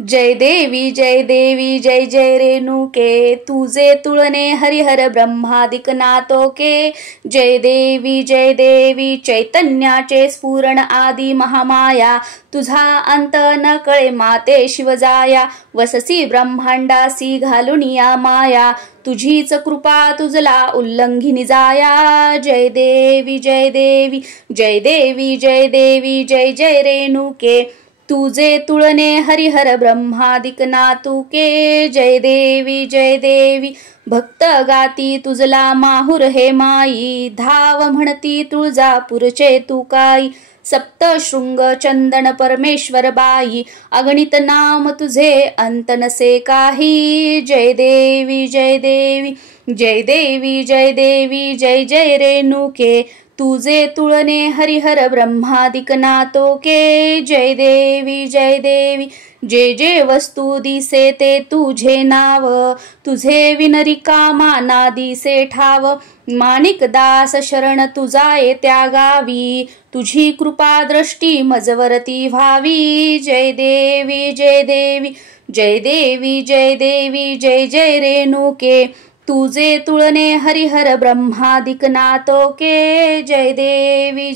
जय देवी जय जय रेणुके, तुझे तुळणे हरिहर ब्रह्मादिक नातोके। जय देवी चैतन्याचे स्फुरण आदि महामाया, तुझा अंत न कळे माते शिवजाया। वससी ब्रह्मांडासी घालुनिया माया, तुझीच कृपा तुझला उल्लंघिनी जाया। जय देवी जय जय रेणुके, तुझे तुळणे हरिहर ब्रह्मादिक नातुके। जय देवी भक्त गाती तुझला माहुर हे माई, धाव म्हणती तुळजापूरचे तू काई। सप्तशृंग चंदन परमेश्वर बाई, अगणित नाम तुझे अंत नसे काही। जय देवी जय जय रेणुके, तुझे तुळणे हरिहर ब्रह्मादिक नातोके। जय देवी जे जे वस्तू दिसे ते तुझे नाव, तुझे विनरी कामा ना दिसे ठाव। माणिक दास शरण तुझा त्या गावी, तुझी कृपा दृष्टी मजवरती व्हावी। जय देवी जय जय रेणुके, तुझे तुळणे हरिहर ब्रह्मादिक नातोके। जय देवी